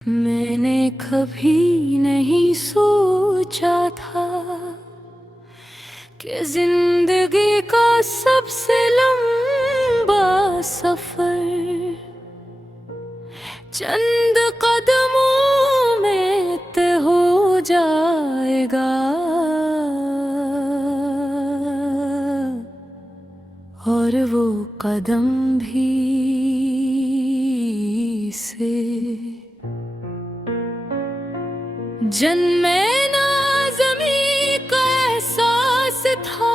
मैंने कभी नहीं सोचा था कि जिंदगी का सबसे लंबा सफर चंद कदमों में तय हो जाएगा। और वो कदम भी से जन्मे ना ज़मीं का एहसास था,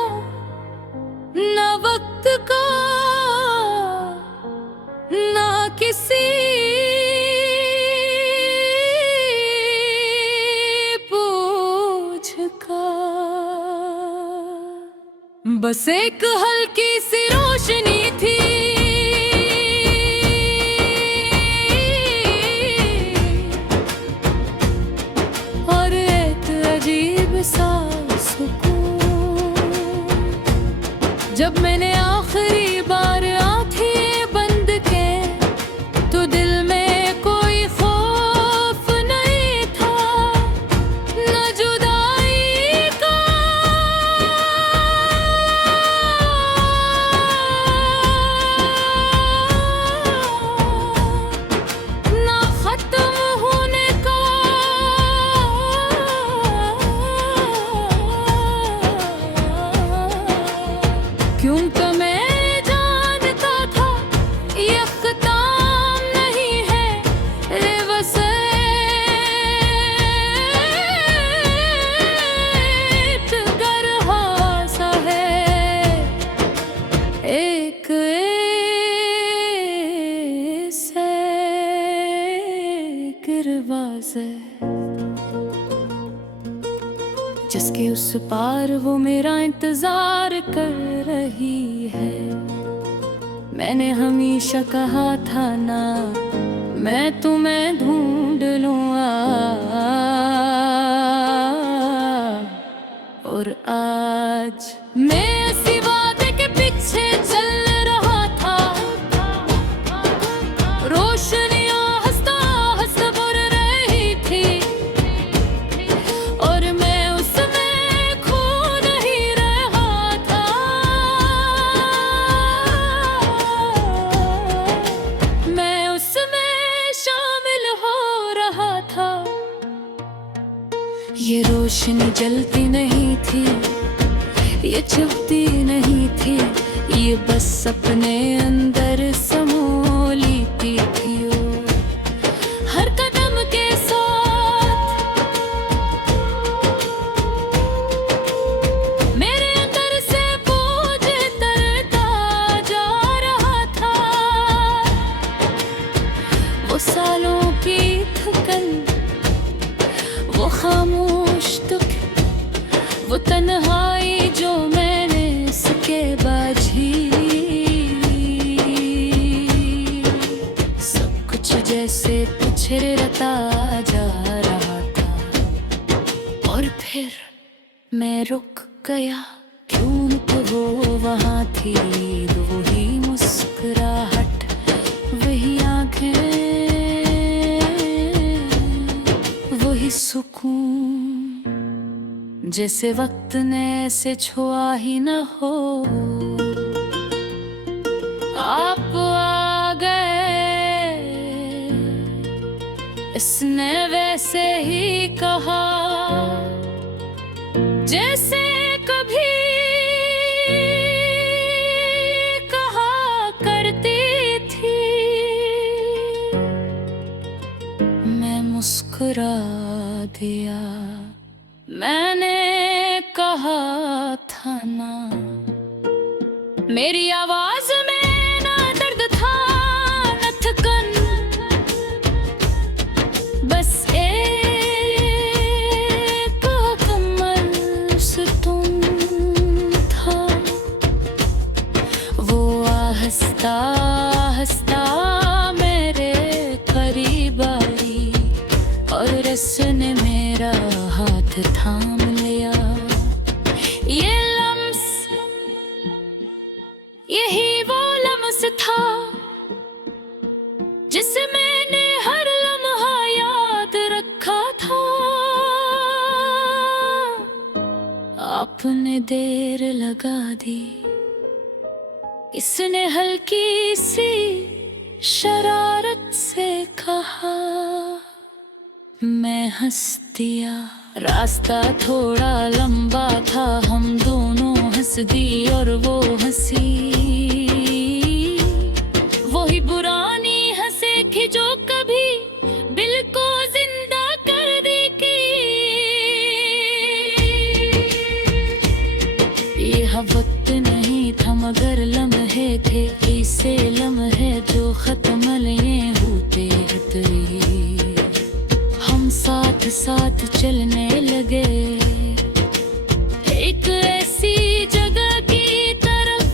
ना वक्त का, ना किसी पूछ का। बस एक हल्की सी रोशनी थी, और एक अजीब सा सुकून। जब मैंने आखिरी बार आंखें बंद के तो दिल में कोई खौफ नहीं था, न जुदाई का, न खत्म होने का। क्योंकि मैं जानता था ये ख़त्म नहीं है, ये बस एक गरहा सा है, एक ऐसे गिरबाज़ है जिसके उस पार वो मेरा इंतजार कर रही है। मैंने हमेशा कहा था ना, मैं तुम्हें ढूंढ लूँगा, और आज मैं इसी वादे के पीछे चल रहा था। रोशनियां हंसता हंसता बुर रही थी, और मैं उसमें खो नहीं रहा था। मैं उसमें शामिल हो रहा था। ये रोशनी जलती नहीं थी, ये छिपती नहीं थी, ये बस अपने अंदर समो लेती थी। हर कदम के साथ मेरे अंदर से बोझ उतरता जा रहा था। वो सालों की थकन, वो खामोश दुख, वो तन्हाई जो मैंने इसके बाझी, सब कुछ जैसे पिछड़ता जा रहा था। और फिर मैं रुक गया, क्यों तो वो वहाँ थी, वही मुस्कुराहट, वही आंखें, वही सुकून, जैसे वक्त ने ऐसे छुआ ही न हो। आप आ गए, इसने वैसे ही कहा जैसे कभी कहा करती थी। मैं मुस्कुरा दिया, मैंने कहा था ना। मेरी आवाज में ना दर्द था न थकन, बस एक मुकम्मल सुकून था। वो आहिस्ता आहिस्ता मेरे करीब आई, और उसने मेरा हाथ थाम लिया। ये लम्स, यही वो लम्स था जिसे मैंने हर लम्हा याद देर लगा दी। इसने हल्की सी शरारत से कहा। मैं हंस दिया। रास्ता थोड़ा लंबा था, हम दोनों हंस दी और वो हंसी। वही पुरानी हंसे थी जो कभी दिल को जिंदा कर देगी। यह वक्त नहीं था मगर लम्हे थे, ऐसे लम्हे जो खत्म लिए होते हुए। हम साथ साथ चलने लगे, एक ऐसी जगह की तरफ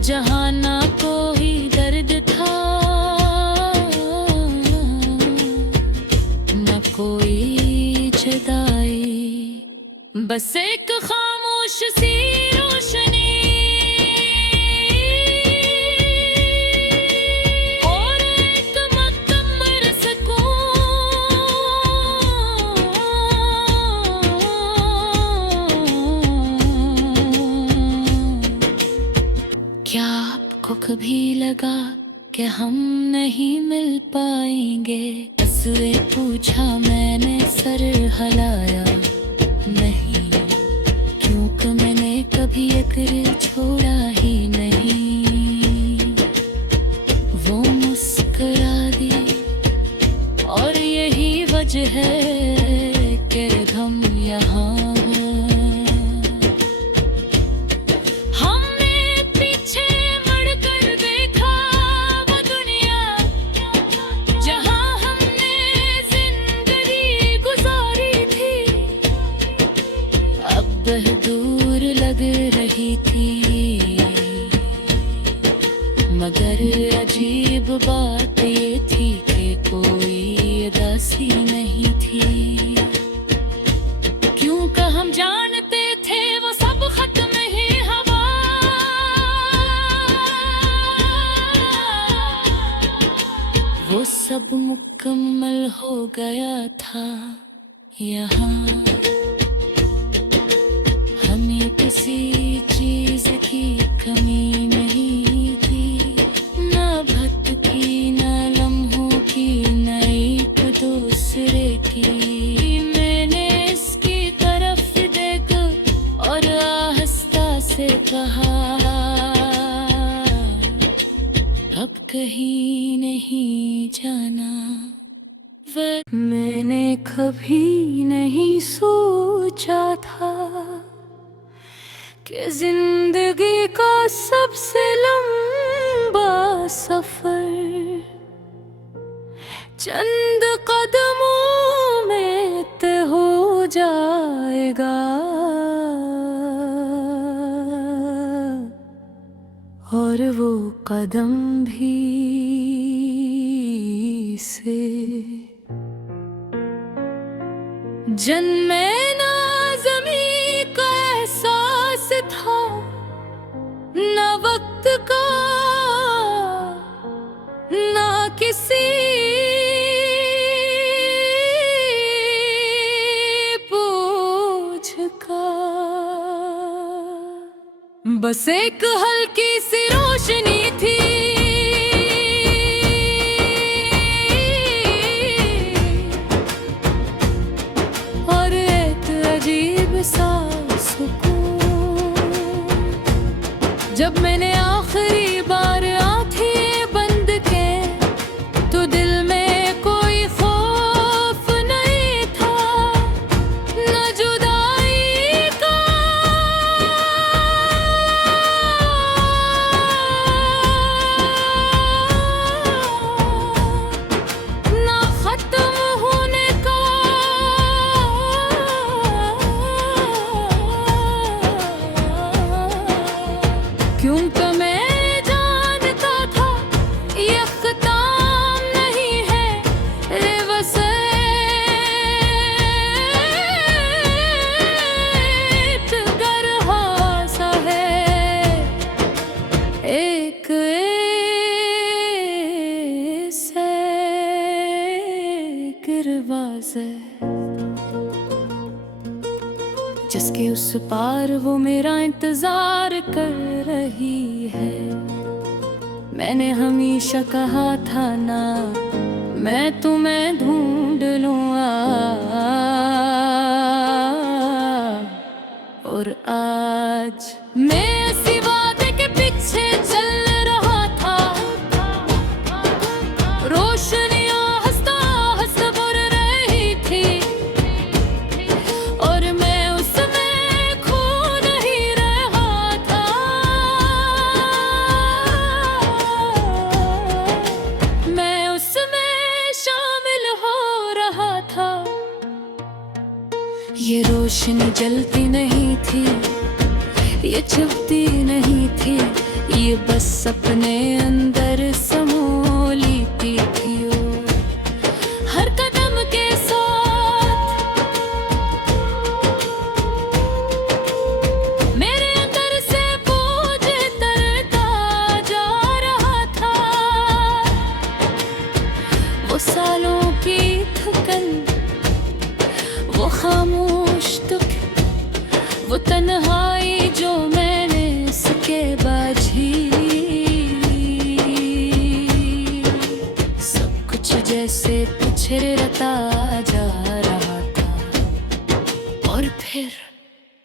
जहाँ ना कोई दर्द था, न कोई जुदाई, बस एक खामोश सी रोशनी और एक मुकम्मल सुकून। क्या आपको कभी लगा कि हम नहीं मिल पाएंगे? उसने पूछा, मैंने सर हिलाया। नहीं, क्योंकि मैंने कभी यकीन छोड़ा ही नहीं। वो मुस्कुरा दी और यही वजह है कि हम यहाँ हैं। हमने पीछे मुड़कर देखा वो दुनिया जहाँ हमने जिंदगी गुजारी थी, अब दूर लग रही थी। मगर अजीब बात ये थी कि कोई उदासी नहीं थी, क्योंकि हम जानते थे वो सब खत्म ही हवा। वो सब मुकम्मल हो गया था यहाँ। हमें किसी चीज की कमी नहीं थी, ना भटकी ना लम्हों की, न एक दूसरे की। मैंने इसकी तरफ देख और आहिस्ता से कहा, अब कहीं नहीं जाना। मैंने कभी नहीं सोचा था कि जिंदगी का सबसे लंबा सफर चंद कदमों में तय हो जाएगा। और वो कदम भी से जन्मे ना ज़मीं का एहसास था, ना वक्त का ना किसी बोझ का। बस एक हल्की सी रोशनी थी और एक अजीब सा सुकून। जब मैंने आखिरी बार आंखें बंद के तो दिल में कोई खौफ नहीं था, न जुदाई का ना खत्म होने का। क्योंकि मैं जानता था ये ख़त्म नहीं है, ये बस एक गरहा सा है, एक ऐसे गिरबाज़ है जिसके उस पार वो मेरा इंतजार कर रही है। मैंने हमेशा कहा था ना, मैं तुम्हें ढूंढ लूँगा, और आज मैं इसी वादे के पीछे चल रहा था। रोशनियां हंसता हंसता बुर रही थी, और मैं उसमें खो नहीं रहा था। मैं उसमें शामिल हो रहा था। ये रोशनी जलती नहीं थी, ये छुपती नहीं थी, ये बस अपने अंदर समो लेती थी। ओ, हर कदम के साथ मेरे अंदर से बोझ उतरता जा रहा था। वो सालों की थकन, वो खामोश दुख, वो तन्हाई जो मैंने इसके बाझी, सब कुछ जैसे पिछड़ता जा रहा था। और फिर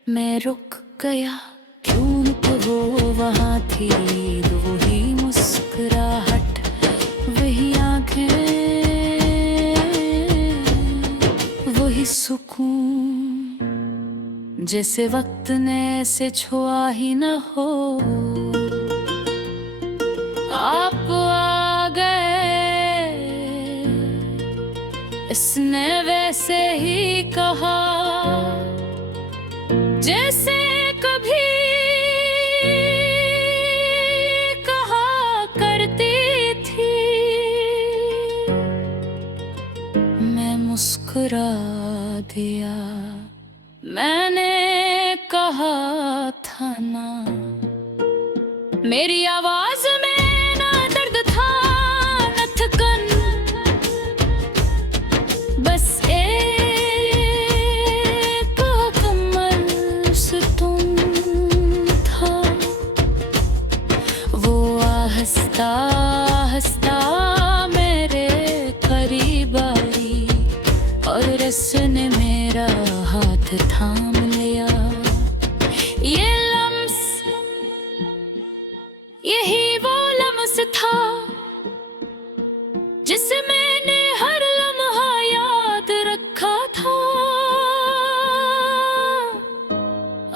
मैं रुक गया, क्यों तो वो वहाँ थी, वही मुस्कुराहट, वही आंखें, वही सुकून, जैसे वक्त ने ऐसे छुआ ही न हो। आप आ गए, इसने वैसे ही कहा जैसे कभी कहा करती थी। मैं मुस्कुरा दिया, मैंने कहा था ना। मेरी आवाज में ना दर्द था न थकन, बस एक मुकम्मल सुकून था। वो आहिस्ता आहिस्ता मेरे करीब आई, और रस्ने मेरा हाथ थाम लिया। ये लम्स, यही वो लम्स था जिसे मैंने हर लम्हा याद रखा था।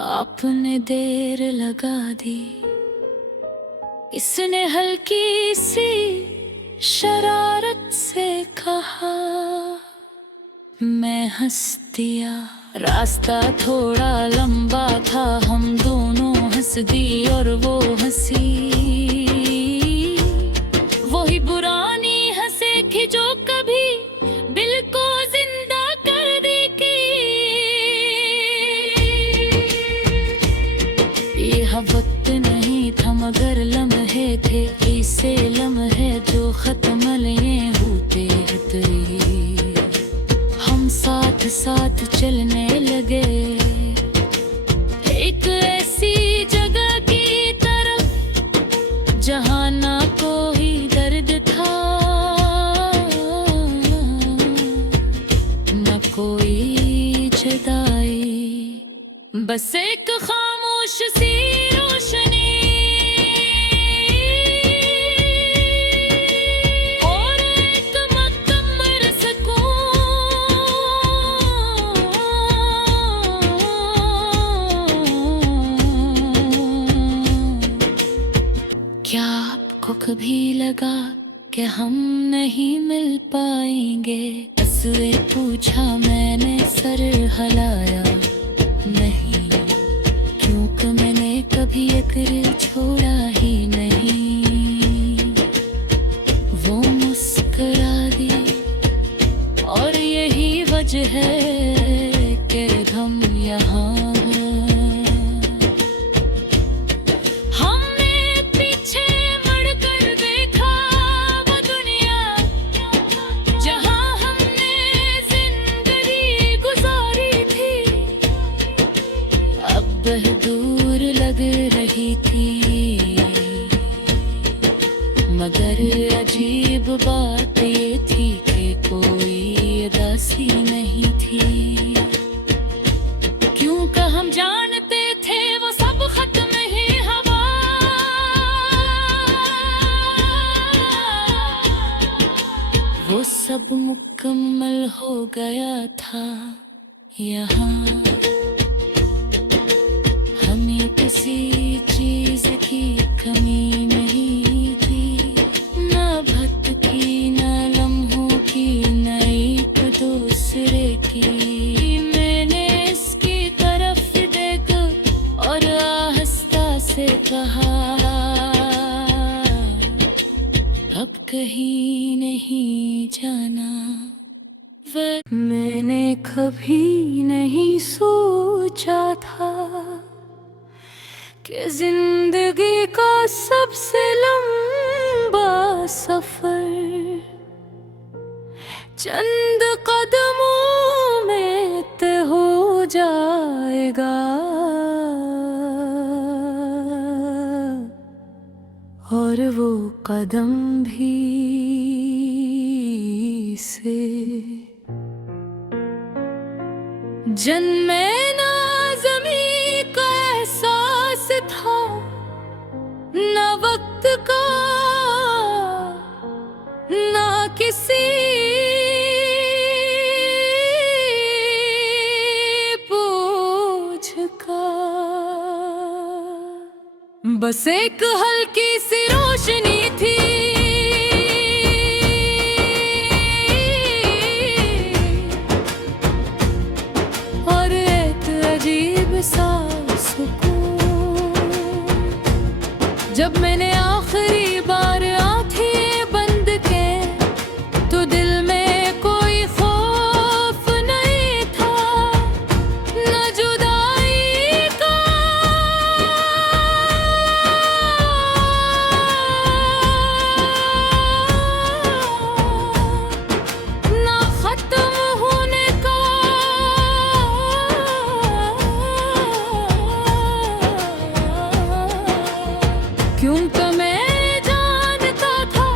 आपने देर लगा दी, इसने हल्की सी शरारत से कहा। मैं हंस दिया, रास्ता थोड़ा लंबा था, हम दोनों हंस दी और वो हंसी। वही पुरानी हंसे की जो कभी दिल को जिंदा कर देगी। यह वक्त नहीं था मगर लम्हे थे, ऐसे लम्हे जो खत्म लिए होते हुए। हम साथ साथ चलने लगे, एक ऐसी जगह की तरफ जहाँ ना कोई दर्द था, न कोई जुदाई, बस एक खामोश सी रोशनी। क्या आपको कभी लगा कि हम नहीं मिल पाएंगे? इससे पूछा मैंने, सर हिलाया नहीं, क्योंकि मैंने कभी एक दिल छोड़ा ही नहीं। वो मुस्कुरा दी, और यही वजह है कि हम यहाँ सुबह दूर लग रही थी, मगर अजीब बात ये थी कि कोई उदासी नहीं थी। क्योंकि हम जानते थे वो सब खत्म ही हवा, वो सब मुकम्मल हो गया था यहाँ। हमें किसी चीज की कमी नहीं थी, न भक्त की न लम्हों की न एक दूसरे की। मैंने इसकी तरफ देख और आहिस्ता से कहा, अब कहीं नहीं जाना। मैंने कभी नहीं सोचा था कि जिंदगी का सबसे लंबा सफर चंद कदमों में तय हो जाएगा, और वो कदम भी से जन्मे ना ज़मीं का एहसास था, न वक्त का न किसी बोझ का। बस एक हल्की सी रोशनी थी, सा सुकून। जब मैंने आखिरी बार आंखें बंद की तो दिल में कोई खौफ नहीं था, न जुदाई का न खत्म होने का। क्योंकि मैं जानता था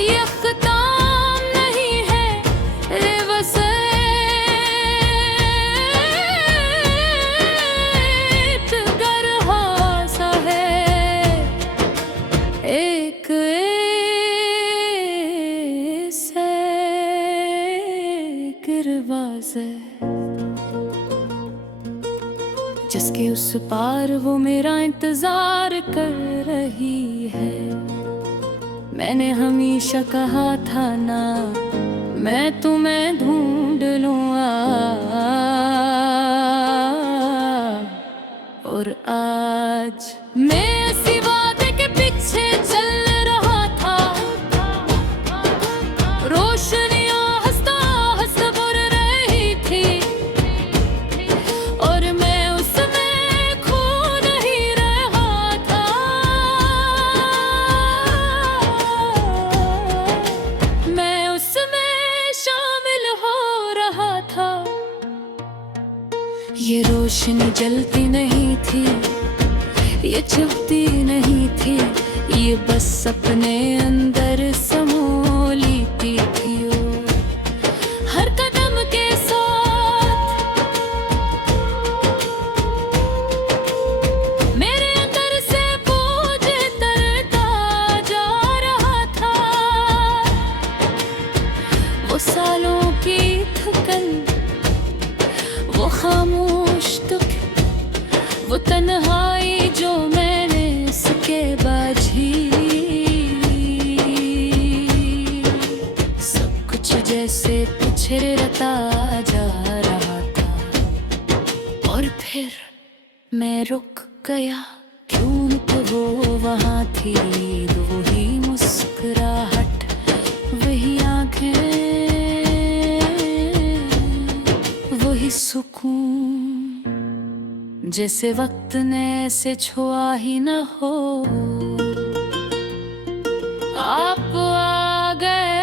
ये ख़त्म नहीं है, ये बस एक गरहा सा है, एक ऐसे गिरबाज़ जिसके उस पार वो मेरा इंतजार कर रही है। मैंने हमेशा कहा था ना, मैं तुम्हें ढूंढ लूँगा, और आज मैं इसी वादे के पीछे चल रहा था। रोशनियाँ हंसता हंसता बुर रही थी, और मैं ये रोशनी जलती नहीं थी, ये छिपती नहीं थी, ये बस अपने अंदर समो लेती थी। हर कदम के साथ मेरे अंदर से बोझ उतरता जा रहा था। वो सालों की थकन, वो खामोश दुख, वो तन्हाई जो मैंने इसके बाझी, सब कुछ जैसे पिछड़ता जा रहा था। और फिर मैं रुक गया, क्योंकि वो वहाँ थी, वही मुस्कुराहट, वही आंखें, वही सुकून, जैसे वक्त ने ऐसे छुआ ही न हो। आप आ गए,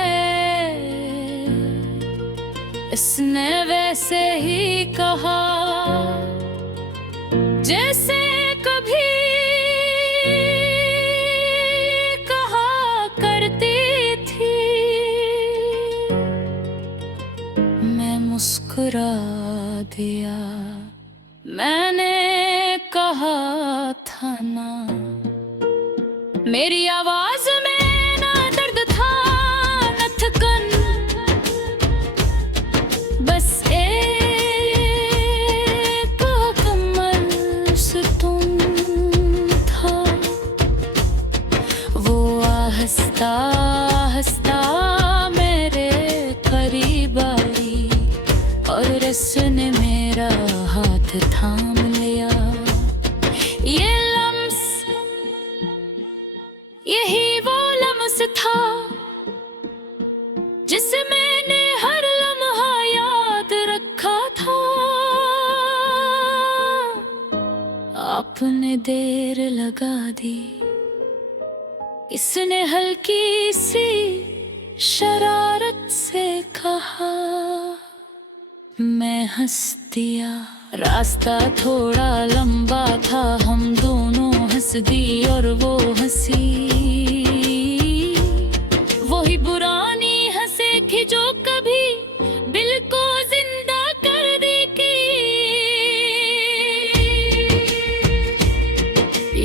इसने वैसे ही कहा जैसे कभी कहा करती थी, मैं मुस्कुरा दिया। मैंने कहा था ना, मेरी आवाज में ना दर्द था न थकन, बस एक कमल सुकून था। वो आहिस्ता आहिस्ता मेरे करीब आई और उसने मेरा हाथ थाम लिया। ये लम्स, यही वो लम्स था जिसे मैंने हर लम्हा याद रखा था। आपने देर लगा दी, इसने हल्की सी शरारत से कहा। मैं हंस दिया। रास्ता थोड़ा लंबा था, हम दोनों हंस दी और वो हंसी। वही पुरानी हंसे की जो कभी दिल को जिंदा कर देगी।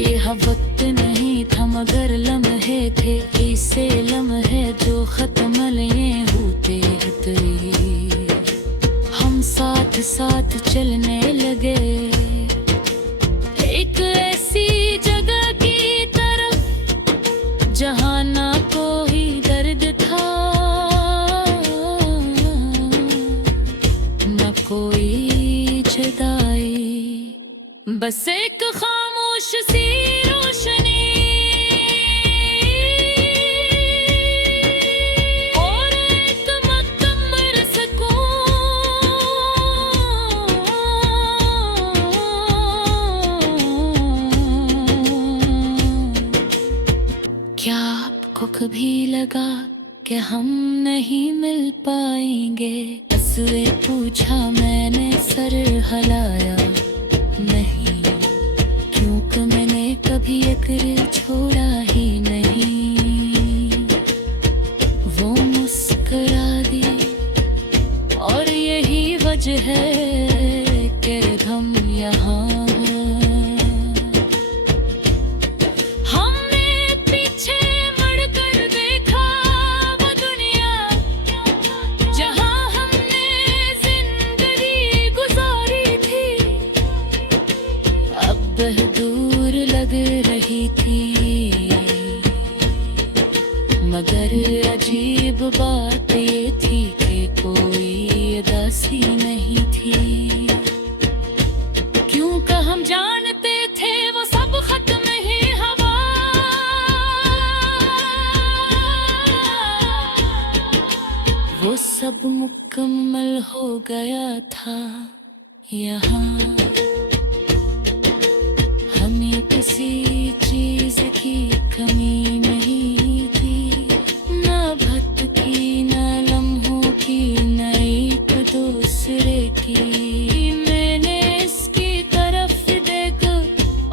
यह वक्त नहीं था मगर लम्हे थे, ऐसे लम्हे जो खत्म लिए होते हुए। हम साथ साथ चलने लगे, एक ऐसी जगह की तरफ जहाँ ना कोई दर्द था न कोई जुदाई, बस एक खामोश सी रोशनी और एक मुकम्मल सुकून। क्या आपको कभी लगा कि हम नहीं मिल पाएंगे? हंसते पूछा मैंने, सर हिलाया नहीं, क्योंकि मैंने कभी यकीन छोड़ा ही नहीं। वो मुस्कुरा दी और यही वजह है कि हम यहाँ हैं। हमने पीछे मुड़कर देखा वो दुनिया जहाँ हमने जिंदगी गुजारी थी, अब दूर लग रही थी। मगर अजीब बात ये थी कि कोई उदासी नहीं थी, क्योंकि हम जानते थे वो सब खत्म ही हवा। वो सब मुकम्मल हो गया था यहाँ। हमें किसी चीज की कमी नहीं थी, ना भटकी ना लम्हों की, न एक दूसरे की। मैंने इसकी तरफ देख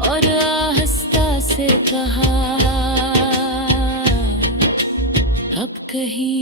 और आहिस्ता से कहा, अब कहीं